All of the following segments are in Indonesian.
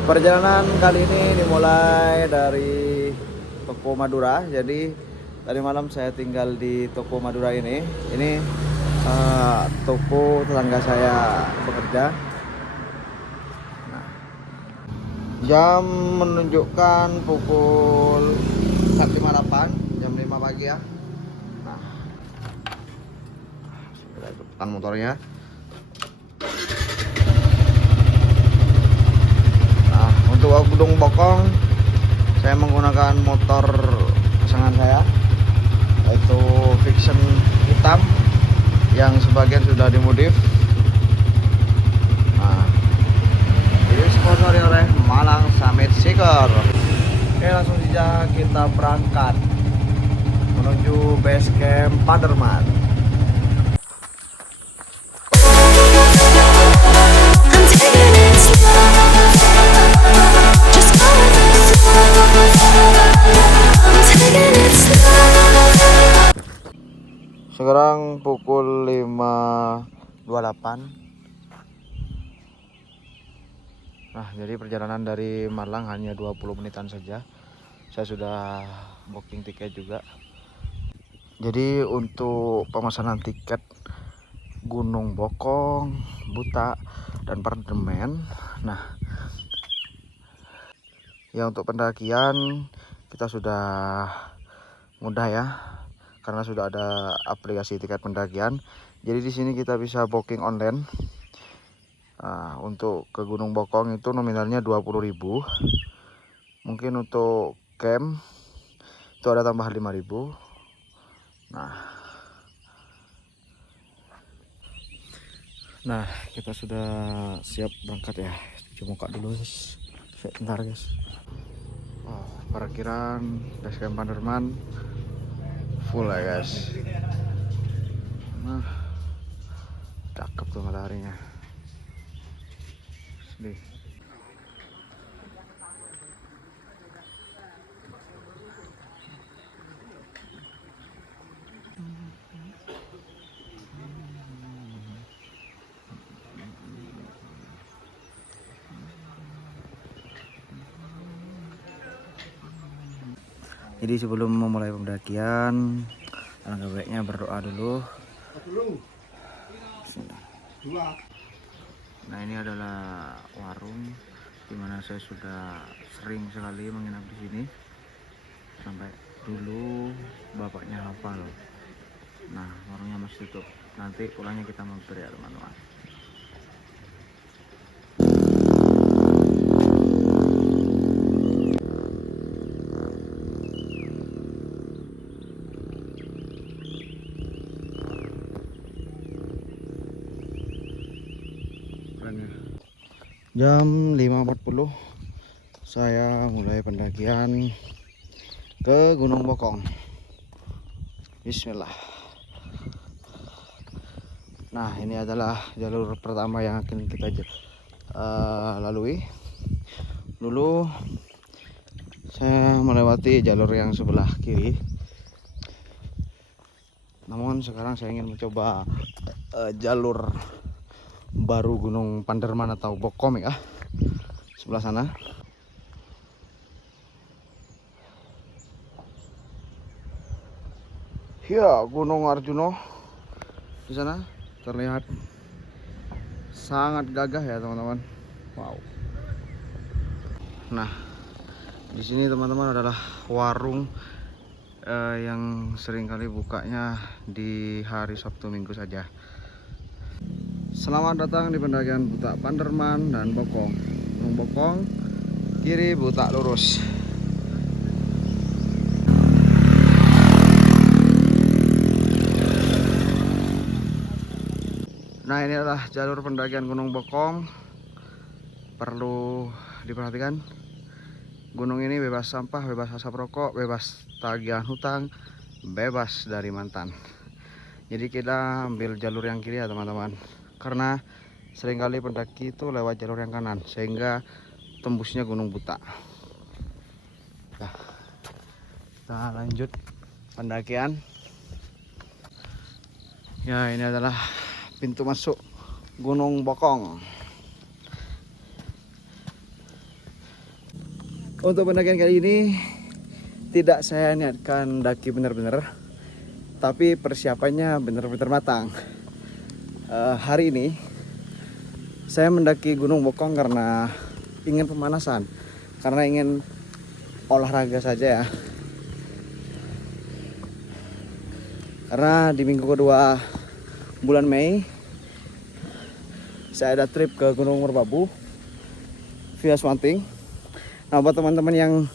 Perjalanan kali ini dimulai dari Toko Madura. Jadi tadi malam saya tinggal di Toko Madura ini. Ini toko tetangga saya bekerja. Nah, jam menunjukkan pukul 4.58, jam 5 pagi ya. Nah, sudah depan motornya. Untuk gudung bokong saya menggunakan motor pasangan saya, yaitu Viction hitam yang sebagian sudah dimodif. Nah, ini sponsori oleh Malang Summit Seeker. Oke, langsung saja kita berangkat menuju base camp Panderman. Sekarang pukul 5.28. Nah, jadi perjalanan dari Malang hanya 20 menitan saja. Saya sudah booking tiket juga. Jadi untuk pemesanan tiket Gunung Bokong, Buta, dan Panderman. Nah, ya untuk pendakian kita sudah mudah ya, karena sudah ada aplikasi tiket pendakian. Jadi di sini kita bisa booking online. Untuk ke Gunung Bokong itu nominalnya 20.000. Mungkin untuk camp itu ada tambah 5.000. Nah, kita sudah siap berangkat ya. Cuma buka dulu guys. Sebentar guys. Parkiran base camp Panderman full ya guys. Nah, cakep tuh mataharinya. Sedih. Jadi sebelum memulai pendakian, alangkah baiknya berdoa dulu. Nah, ini adalah warung dimana saya sudah sering sekali menginap di sini. Sampai dulu bapaknya hafal. Nah, warungnya masih tutup. Nanti pulangnya kita mampir ya teman-teman. Jam 5.40 saya mulai pendakian ke Gunung Bokong. Bismillah. Nah, ini adalah jalur pertama yang akan kita lalui. Dulu saya melewati jalur yang sebelah kiri, namun sekarang saya ingin mencoba jalur baru Gunung Panderman atau Bokong ya, sebelah sana. Ya, Gunung Arjuno di sana terlihat sangat gagah ya teman-teman. Wow. Nah, di sini teman-teman adalah warung yang sering kali bukanya di hari Sabtu Minggu saja. Selamat datang di pendakian Buta Panderman dan Bokong. Gunung Bokong kiri, Buta lurus. Nah, ini adalah jalur pendakian Gunung Bokong. Perlu diperhatikan, gunung ini bebas sampah, bebas asap rokok, bebas tagihan hutang, bebas dari mantan. Jadi kita ambil jalur yang kiri ya teman-teman, karena seringkali pendaki itu lewat jalur yang kanan sehingga tembusnya Gunung Buta. Nah, kita lanjut pendakian. Ya, ini adalah pintu masuk Gunung Bokong. Untuk pendakian kali ini tidak saya niatkan daki benar-benar, tapi persiapannya benar-benar matang. Hari ini saya mendaki Gunung Bokong karena ingin pemanasan, karena ingin olahraga saja ya. Karena di minggu kedua bulan Mei saya ada trip ke Gunung Merbabu via Swanting. Nah, buat teman-teman yang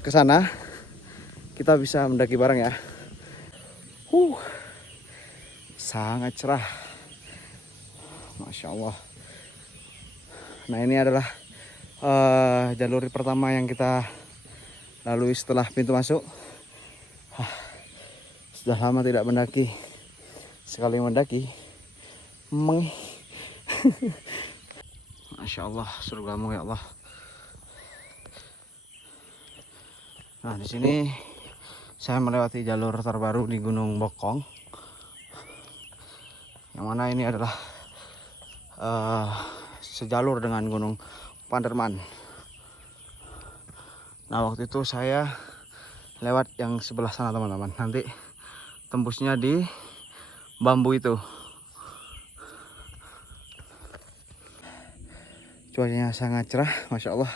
ke sana, kita bisa mendaki bareng ya. Sangat cerah, Masya Allah. Nah, ini adalah jalur pertama yang kita lalui setelah pintu masuk. Sudah lama tidak mendaki, sekali mendaki Masya Allah, surgamu ya Allah. Nah, di sini saya melewati jalur terbaru di Gunung Bokong, yang mana ini adalah sejalur dengan Gunung Panderman. Nah, waktu itu saya lewat yang sebelah sana teman-teman. Nanti tembusnya di bambu itu. Cuacanya sangat cerah, Masya Allah.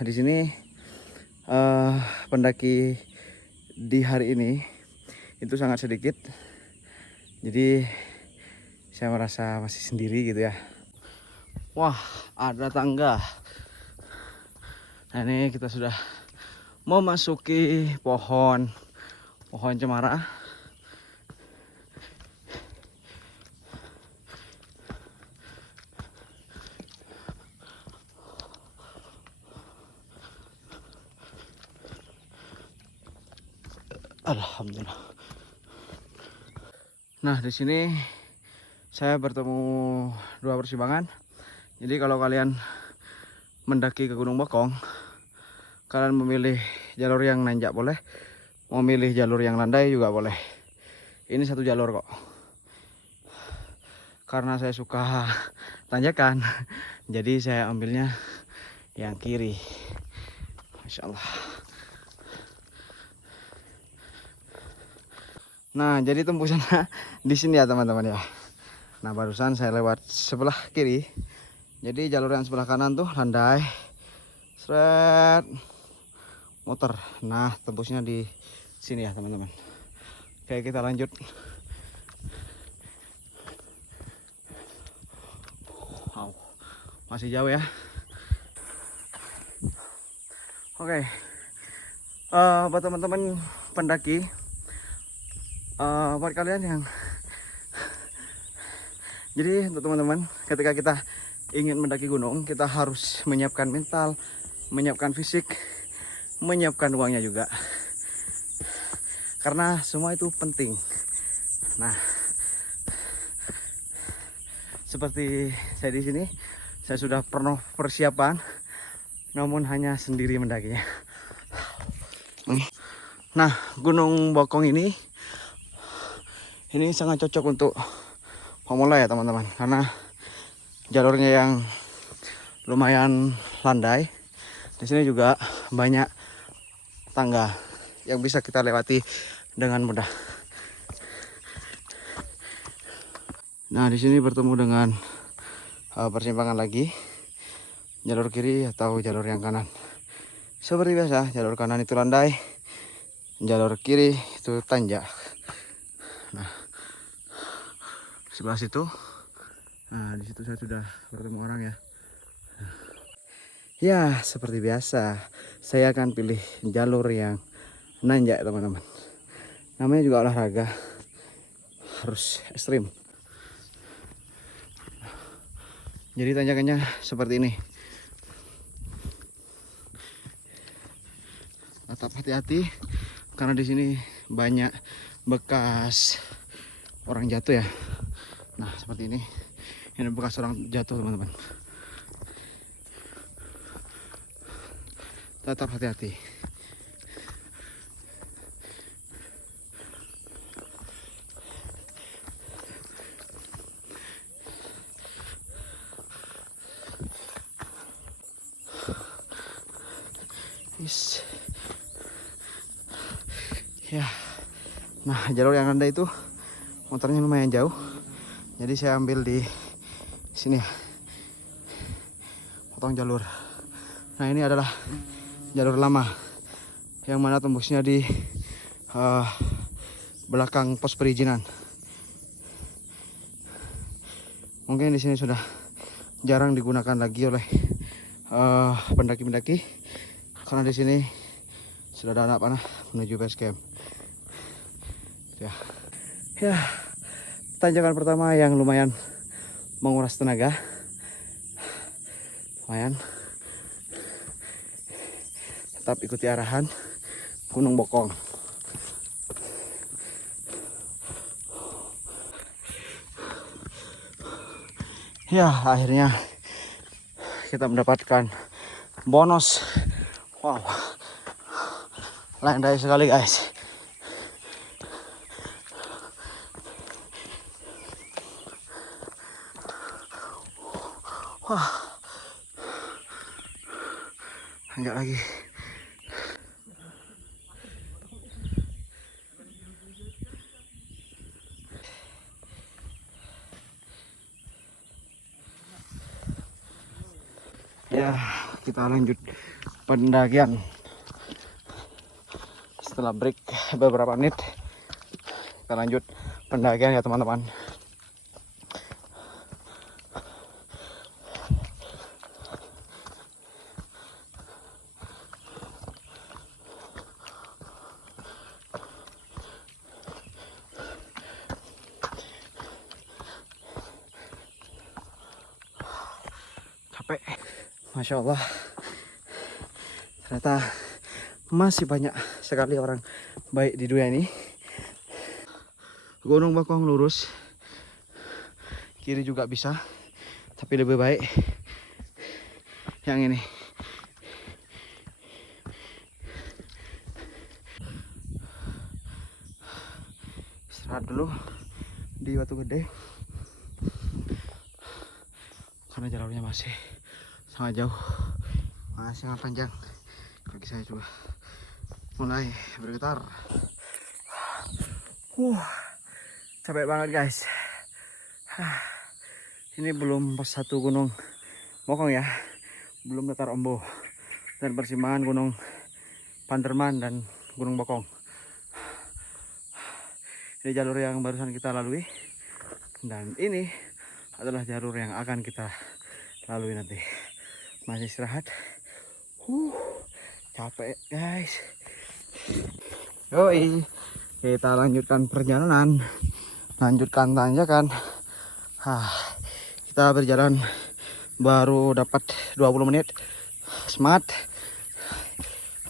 Di sini pendaki di hari ini itu sangat sedikit, jadi saya merasa masih sendiri gitu ya. Wah, ada tangga. Nah, ini kita sudah memasuki pohon cemara. Alhamdulillah. Nah, di sini saya bertemu dua persimpangan. Jadi kalau kalian mendaki ke Gunung Bokong, kalian memilih jalur yang nanjak boleh, mau milih jalur yang landai juga boleh. Ini satu jalur kok. Karena saya suka tanjakan, jadi saya ambilnya yang kiri. Masya Allah. Nah, jadi tembusannya di sini ya teman-teman ya. Nah, barusan saya lewat sebelah kiri. Jadi jalur yang sebelah kanan tuh landai. Seret. Muter. Nah, tembusnya di sini ya teman-teman. Oke, kita lanjut. Wow, masih jauh ya. Oke. Buat teman-teman pendaki, buat kalian yang jadi untuk teman-teman, ketika kita ingin mendaki gunung, kita harus menyiapkan mental, menyiapkan fisik, menyiapkan uangnya juga, karena semua itu penting. Nah, seperti saya di sini, saya sudah pernah persiapan, namun hanya sendiri mendakinya. Nah, Gunung Bokong ini sangat cocok untuk pemula ya teman-teman, karena jalurnya yang lumayan landai. Di sini juga banyak tangga yang bisa kita lewati dengan mudah. Nah, di sini bertemu dengan persimpangan lagi, jalur kiri atau jalur yang kanan. Seperti biasa, jalur kanan itu landai, jalur kiri itu tanjak. Nah, sebelah situ, nah di situ saya sudah bertemu orang ya. Ya, seperti biasa, saya akan pilih jalur yang nanjak teman-teman. Namanya juga olahraga, harus ekstrim. Jadi tanjakannya seperti ini. Tetap hati-hati karena di sini banyak bekas orang jatuh ya. Nah, seperti ini. Ini bekas orang jatuh teman-teman. Tetap hati-hati. Yes. Ya. Nah, jalur yang rendah itu motornya lumayan jauh. Jadi saya ambil di sini ya. Potong jalur. Nah, ini adalah jalur lama yang mana tembusnya di belakang pos perizinan. Mungkin di sini sudah jarang digunakan lagi oleh pendaki-pendaki karena di sini sudah ada anak panah menuju base camp. Ya, tanjakan pertama yang lumayan menguras tenaga. Lumayan. Tetap ikuti arahan Gunung Bokong. Ya, akhirnya kita mendapatkan bonus. Wow, landai sekali guys. Wah, lanjut lagi. Ya, kita lanjut pendakian. Setelah break beberapa menit, kita lanjut pendakian ya teman-teman. Capek. Masya Allah, ternyata masih banyak sekali orang baik di dunia ini. Gunung Bokong lurus, kiri juga bisa, tapi lebih baik yang ini. Istirahat dulu di Batu Gede karena jalurnya masih sangat jauh, masih sangat panjang. Kaki saya juga mulai bergetar. Capek banget guys. Ini belum pos 1 Gunung Bokong ya, belum Latar Ombo dan persimpangan Gunung Panderman dan Gunung Bokong. Ini jalur yang barusan kita lalui dan ini adalah jalur yang akan kita lalui nanti. Masih istirahat. Capek guys. Yoi, kita lanjutkan perjalanan, lanjutkan tanjakan. Kita berjalan baru dapat 20 menit. Smart.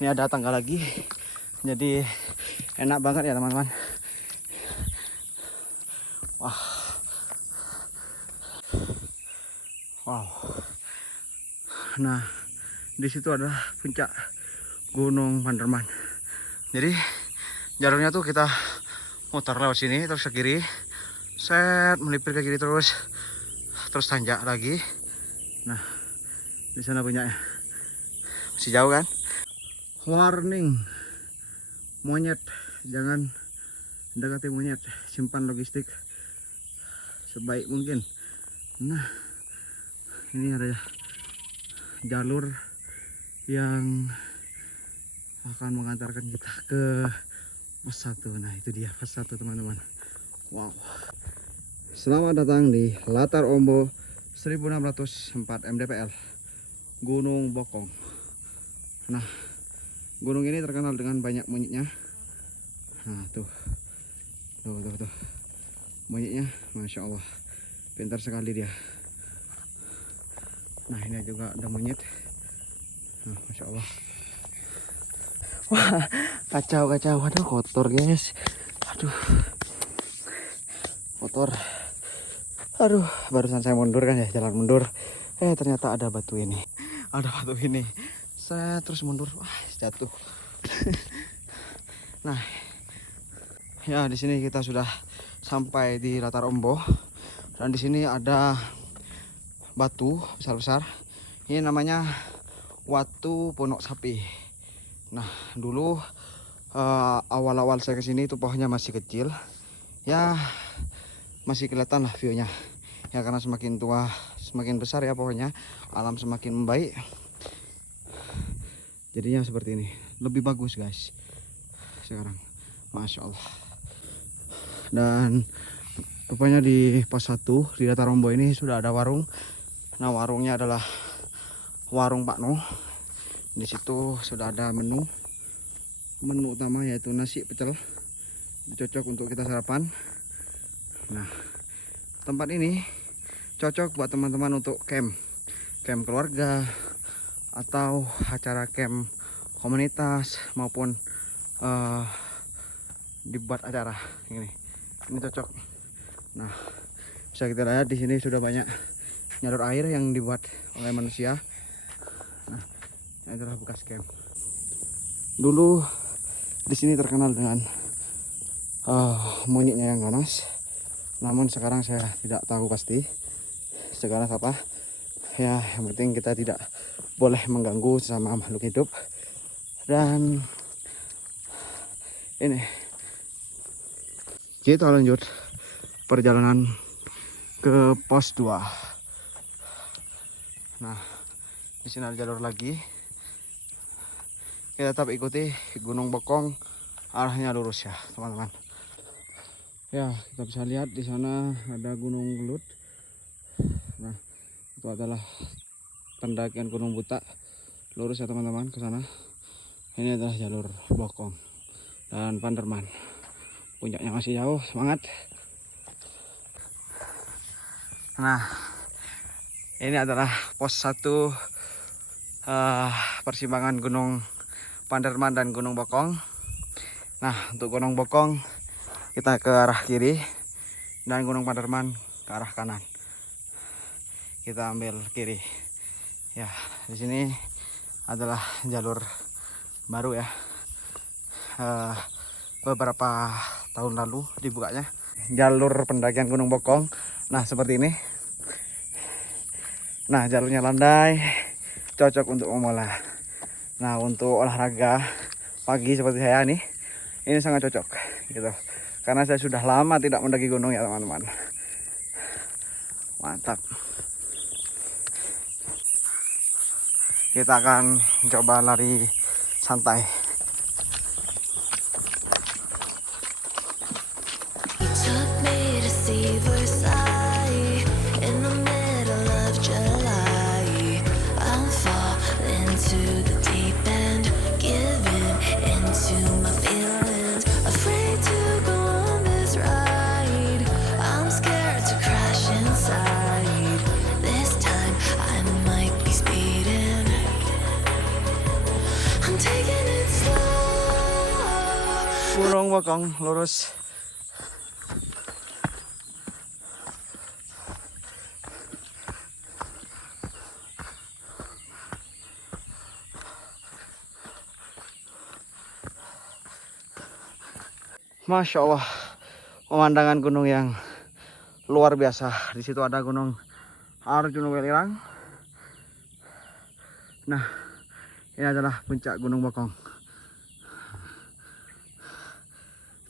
Ini ada tangga lagi, jadi enak banget ya teman-teman. Wow. Nah, di situ adalah puncak Gunung Panderman. Jadi jalurnya tuh kita muter lewat sini terus ke kiri, set melipir ke kiri terus tanjak lagi. Nah, di sana puncaknya. Masih jauh kan? Warning, monyet, jangan dekati monyet, simpan logistik sebaik mungkin. Nah, ini ada jalur yang akan mengantarkan kita ke pos 1. Nah, itu dia pos 1 teman-teman. Wow. Selamat datang di Latar Ombo 1604 mdpl Gunung Bokong. Nah, gunung ini terkenal dengan banyak monyetnya. Nah, tuh. Monyetnya, Masya Allah, pintar sekali dia. Nah, ini juga ada monyet. Nah, Masya Allah. Wah, kacau. Aduh, kotor guys. Aduh, kotor. Aduh, barusan saya mundur kan ya, jalan mundur. Ternyata ada batu ini. Saya terus mundur. Wah, jatuh. Nah, ya di sini kita sudah sampai di Latar Ombo. Dan di sini ada batu besar-besar. Ini namanya Watu Ponok Sapi. Nah, dulu awal-awal saya kesini itu pohonnya masih kecil. Ya, masih kelihatan lah view-nya. Ya karena semakin tua, semakin besar ya pohonnya, alam semakin membaik. Jadinya seperti ini. Lebih bagus guys. Sekarang, Masya Allah. Dan rupanya di pos 1 di Datarombo ini sudah ada warung. Nah, warungnya adalah warung Pak Noh. Di situ sudah ada menu utama yaitu nasi pecel. Cocok untuk kita sarapan. Nah, tempat ini cocok buat teman-teman untuk camp keluarga atau acara camp komunitas maupun dibuat acara ini cocok. Nah, bisa kita lihat di sini sudah banyak nyalur air yang dibuat oleh manusia. Nah, ini adalah bekas camp. Dulu di sini terkenal dengan monyetnya yang ganas. Namun sekarang saya tidak tahu pasti seganas apa. Ya, yang penting kita tidak boleh mengganggu sesama makhluk hidup. Dan ini kita lanjut perjalanan ke pos 2. Nah, di sini ada jalur lagi. Kita tetap ikuti Gunung Bokong, arahnya lurus ya, teman-teman. Ya, kita bisa lihat di sana ada Gunung Gelut. Nah, itu adalah pendakian Gunung Buta. Lurus ya teman-teman ke sana. Ini adalah jalur Bokong dan Panderman. Puncaknya masih jauh, semangat. Nah, ini adalah pos 1 persimpangan Gunung Panderman dan Gunung Bokong. Nah, untuk Gunung Bokong kita ke arah kiri dan Gunung Panderman ke arah kanan. Kita ambil kiri. Ya, di sini adalah jalur baru ya. Beberapa tahun lalu dibukanya jalur pendakian Gunung Bokong. Nah, seperti ini. Nah, jalurnya landai, cocok untuk pemula. Nah, untuk olahraga pagi seperti saya nih, ini sangat cocok gitu. Karena saya sudah lama tidak mendaki gunung ya teman-teman. Mantap. Kita akan coba lari santai. Gunung Bokong lurus. Masya Allah, pemandangan gunung yang luar biasa. Di situ ada Gunung Arjuna Welirang. Nah, ini adalah puncak Gunung Bokong.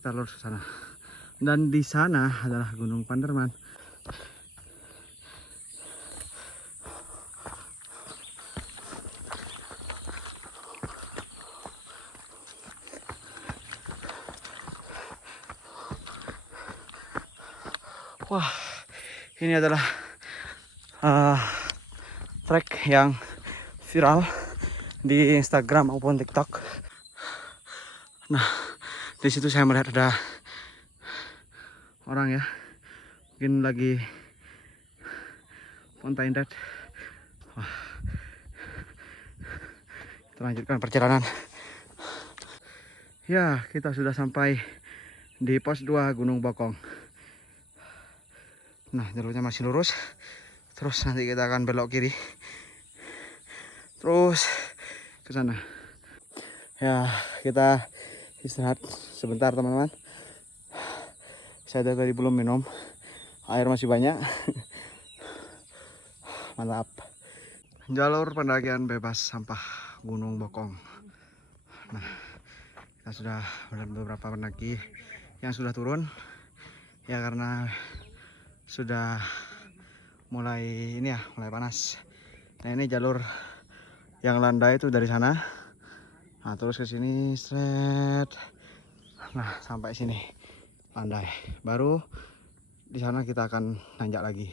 Kita lurus ke sana. Dan di sana adalah Gunung Panderman. Wah, ini adalah trek yang viral di Instagram maupun TikTok. Nah, di situ saya melihat ada orang ya, mungkin lagi fountain dive. Wah, kita lanjutkan perjalanan. Ya, kita sudah sampai di pos 2 Gunung Bokong. Nah, jalurnya masih lurus. Terus nanti kita akan belok kiri. Terus ke sana. Ya, kita istirahat sebentar teman-teman. Saya dari tadi belum minum. Air masih banyak. Mantap. Jalur pendakian bebas sampah Gunung Bokong. Nah, kita sudah melihat beberapa pendaki yang sudah turun ya, karena sudah mulai ini ya, mulai panas. Nah, ini jalur yang landai itu dari sana. Nah, terus ke sini straight. Nah, sampai sini landai. Baru di sana kita akan nanjak lagi.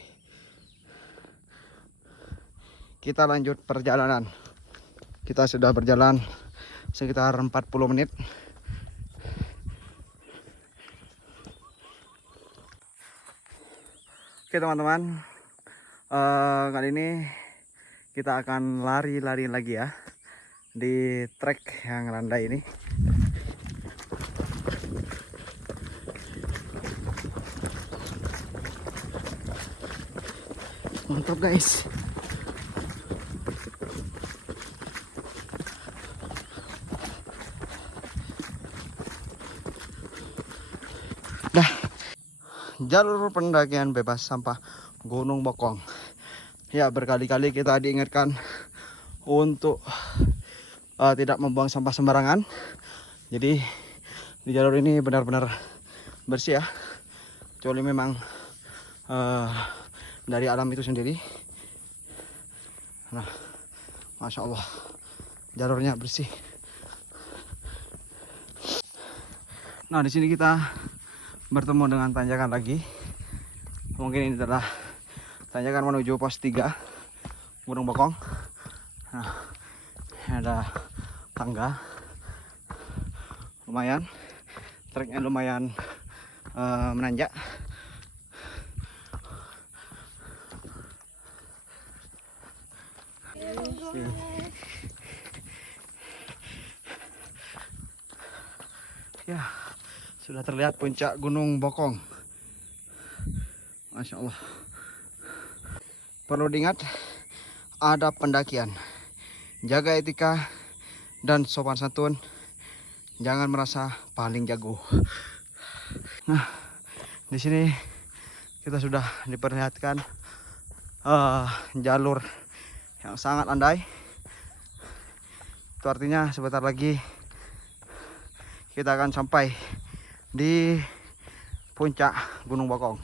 Kita lanjut perjalanan. Kita sudah berjalan sekitar 40 menit. Oke teman-teman, kali ini kita akan lari-lari lagi ya di trek yang landai ini. Mantap guys. Dah, jalur pendakian bebas sampah Gunung Bokong. Ya, berkali-kali kita diingatkan untuk tidak membuang sampah sembarangan. Jadi di jalur ini benar-benar bersih ya, kecuali memang dari alam itu sendiri. Nah, masya Allah, jalurnya bersih. Nah, di sini kita bertemu dengan tanjakan lagi. Mungkin ini adalah tanjakan menuju pos 3 Gunung Bokong. Nah, ada tangga, lumayan, treknya lumayan menanjak. Ya, sudah terlihat puncak Gunung Bokong. Masya Allah. Perlu diingat, ada pendakian, jaga etika dan sopan santun, jangan merasa paling jago. Nah, di sini kita sudah diperlihatkan jalur yang sangat landai. Itu artinya sebentar lagi kita akan sampai di puncak Gunung Bokong.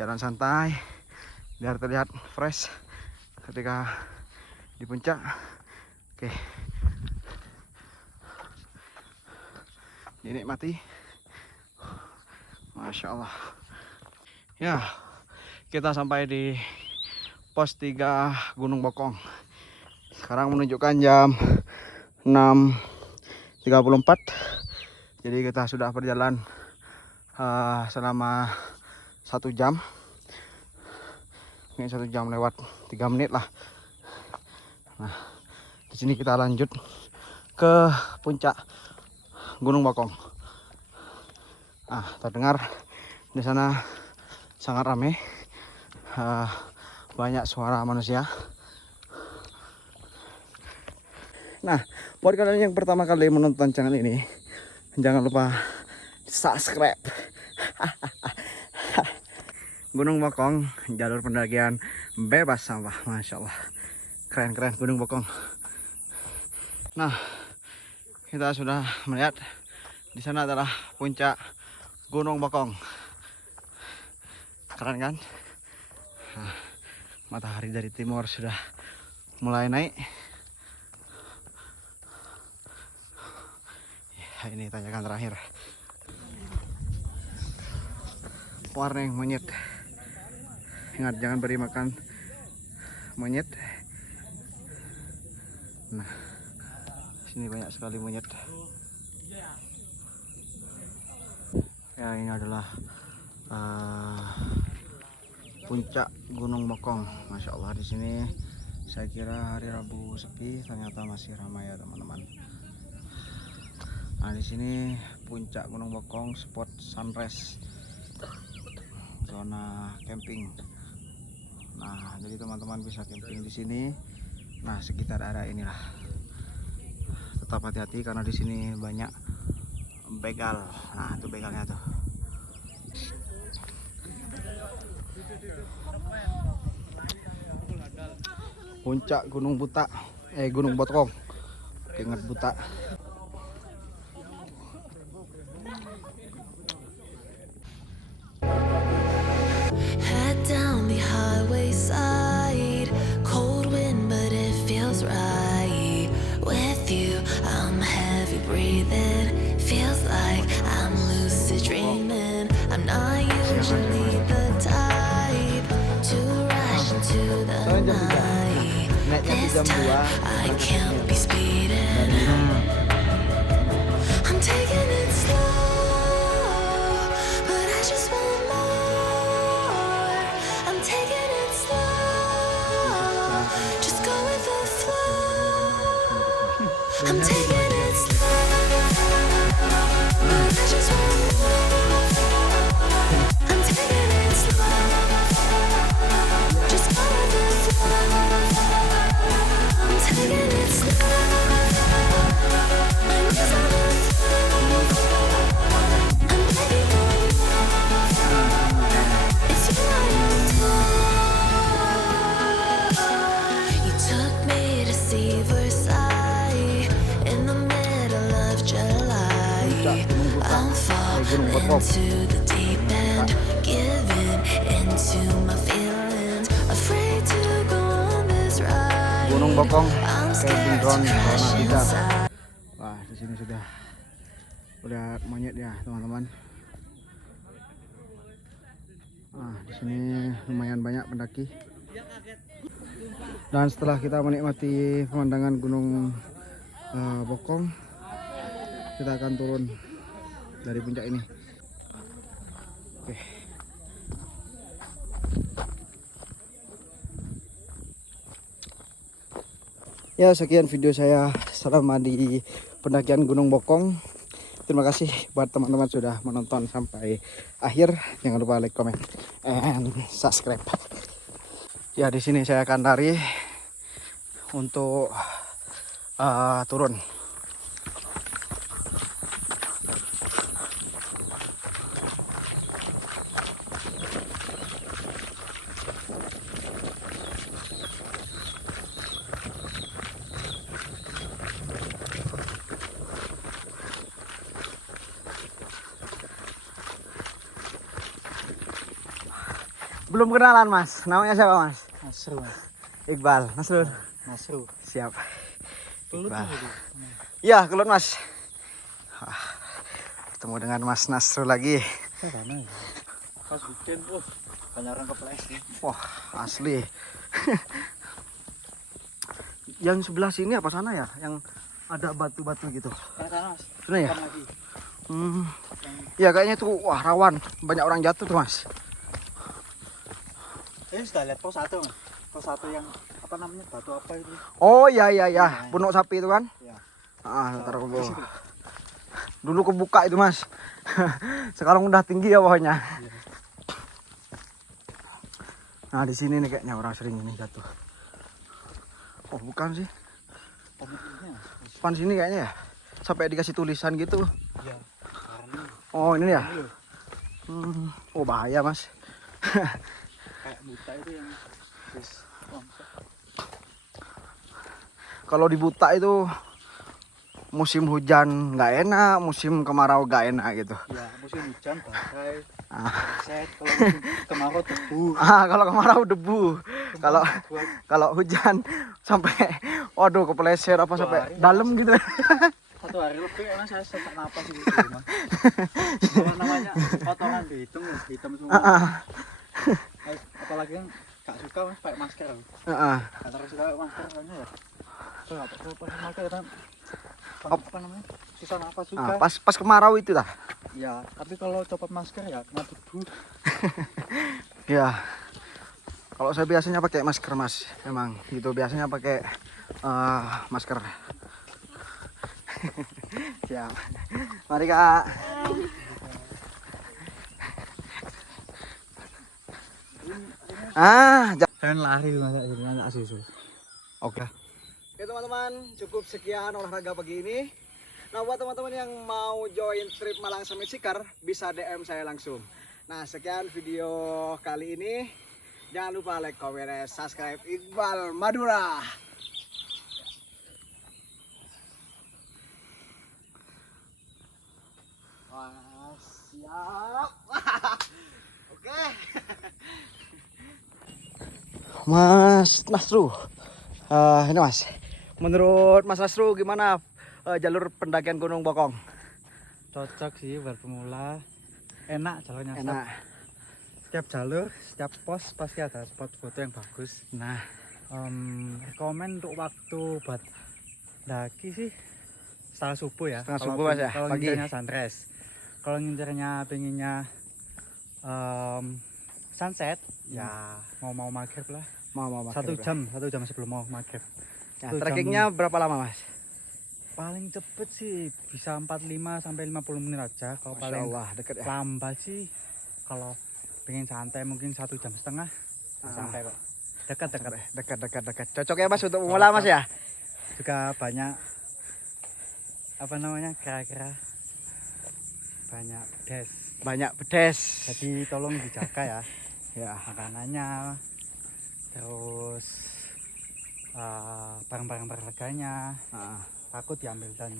Jalan santai biar terlihat fresh ketika di puncak. Oke, dinikmati. Masya Allah. Ya, kita sampai di pos 3 Gunung Bokong. Sekarang menunjukkan jam 6.34. Jadi kita sudah berjalan selama 1 jam. Ini 1 jam lewat 3 menit lah. Nah, di sini kita lanjut ke puncak Gunung Bokong. Nah, terdengar di sana sangat ramai, banyak suara manusia. Nah, buat kalian yang pertama kali menonton channel ini, jangan lupa subscribe. Gunung Bokong, jalur pendakian bebas sampah. Masya Allah, keren-keren Gunung Bokong. Nah, kita sudah melihat di sana adalah puncak Gunung Bokong. Keren kan? Nah, matahari dari timur sudah mulai naik. Ya, ini tanjakan terakhir. Warning monyet. Ingat, jangan beri makan monyet. Nah, sini banyak sekali monyet. Ya, ini adalah puncak Gunung Bokong. Masya Allah, di sini saya kira hari Rabu sepi, ternyata masih ramai ya teman-teman. Nah, di sini puncak Gunung Bokong, spot sunrise, zona camping. Nah, jadi teman-teman bisa camping di sini. Nah, sekitar area inilah. Tetap hati-hati karena di sini banyak begal. Nah, itu begalnya tuh. Puncak Gunung Buta. Gunung Bokong. Ingat buta. Head down the highway side, cold wind but it feels right. With you, I'm heavy breathing, feels like I'm lucid dreaming. I'm not usually the type to rush into the night. This time I can't be speeding. I'm taking it slow, but I just want more. I'm taking it slow, just go with the flow. I'm taking it slow, but I just want more. I'm taking it slow, just go with the flow. I'm taking it slow. You took me to see Versailles in the middle of July. I'm falling into the deep end, giving into my feelings, afraid to go on this ride. Gunung Bokong, I'm camping scared ground to zona crash 3. inside. Wah, di sini sudah monyet ya, teman-teman. Di sini lumayan banyak pendaki. Dan setelah kita menikmati pemandangan Gunung Bokong, kita akan turun dari puncak ini. Oke. Ya, sekian video saya selama di pendakian Gunung Bokong. Terima kasih buat teman-teman sudah menonton sampai akhir. Jangan lupa like, comment, and subscribe. Ya, di sini saya akan lari untuk turun. Belum kenalan Mas, namanya siapa Mas? Nasru, Mas. Iqbal, Nasrul. Nasru. Siap. Kelut Iqbal. tadi. Ya, kelut Mas. Wah, ketemu dengan Mas Nasrul lagi. Sana ya. Pas weekend, banyak orang kepleset nih. Wah, asli. Yang sebelah sini apa sana ya? Yang ada batu-batu gitu. Yang sana, Mas. Sana ya? Bukan lagi. Ya kayaknya itu wah rawan, banyak orang jatuh tuh Mas. Saya sudah lihat pos 1, Mas. Pos 1 yang apa namanya? Batu apa itu? Oh iya iya ya, punuk sapi itu kan? Ya. Ntar dulu kebuka itu Mas. Sekarang udah tinggi ya bawahnya. Iya. Nah di sini nih kayaknya orang sering ini jatuh. Oh bukan sih, Pemiliknya, Mas. depan sini kayaknya ya. Sampai dikasih tulisan gitu. Iya. Karena Oh ini ya. ini loh, Oh bahaya Mas. kayak buta itu yang wis longsor. Kalau di Buta itu musim hujan nggak enak, musim kemarau nggak enak gitu. Ya, musim hujan badai. Ah. Set kalau musim kemarau debu. Kalau kemarau debu, kalau Buat kalau hujan sampai, waduh kepleset apa sampai hari, dalam gitu. satu hari lebih karena saya sesak napas gitu, Mas. Kalau namanya kotoran dihitung, hitam semua. Apalagi kan gak suka Mas pakai masker. Heeh. Gak terus suka pakai masker soalnya ya. Saya gak pakai masker kan apa namanya? Susah napas juga. Pas kemarau itu dah. Ya, tapi kalau copot masker ya kena debu. Ya. Kalau saya biasanya pakai masker Mas, emang gitu biasanya pakai masker. Siap. Mari Kak. Jangan lari masa jadi anak susu. Oke. Oke teman-teman, cukup sekian olahraga pagi ini. Nah buat teman-teman yang mau join trip Malang Summit Sikar, bisa DM saya langsung. Nah sekian video kali ini. Jangan lupa like, comment, dan subscribe Iqbal Madura. Siap. Oke. Mas Nasru, ini Mas. Menurut Mas Nasru gimana jalur pendakian Gunung Bokong? Cocok sih buat pemula. Enak jalurnya. Enak. Setiap jalur, setiap pos pasti ada spot foto yang bagus. Nah, Rekomen untuk waktu buat daki sih setelah subuh ya. Setengah Kalau subuh, Mas, ya? Kalau Pagi. ngincernya sunrise. Kalau ngincernya pengennya sunset, ya mau maghrib lah. mau 1 jam sebelum mau maghrib. Ya, 1 jam. trekkingnya berapa lama Mas? Paling cepet sih bisa 45 sampai 50 menit aja. Kalau Masya paling Allah, deket ya. lambat sih kalau pengen santai mungkin 1,5 jam sampai kok. Dekat. Cocok ya Mas untuk pemula Mas ya? Juga banyak apa namanya kira-kira banyak pedes. Banyak pedes. Jadi tolong dijaga ya Ya, makanannya, terus barang-barang berharganya nah, takut diambil, dan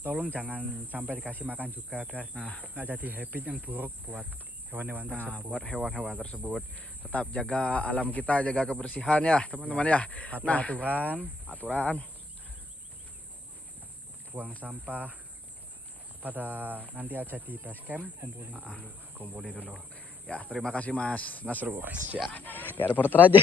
tolong jangan sampai dikasih makan juga biar Nah. nggak jadi habit yang buruk buat hewan-hewan tersebut. buat hewan-hewan tersebut tetap jaga alam kita, jaga kebersihan ya teman-teman ya. Patuh aturan, Aturan. buang sampah pada nanti aja di base camp, kumpulin dulu. Ya, terima kasih Mas Nasru. Ya, kayak reporter aja.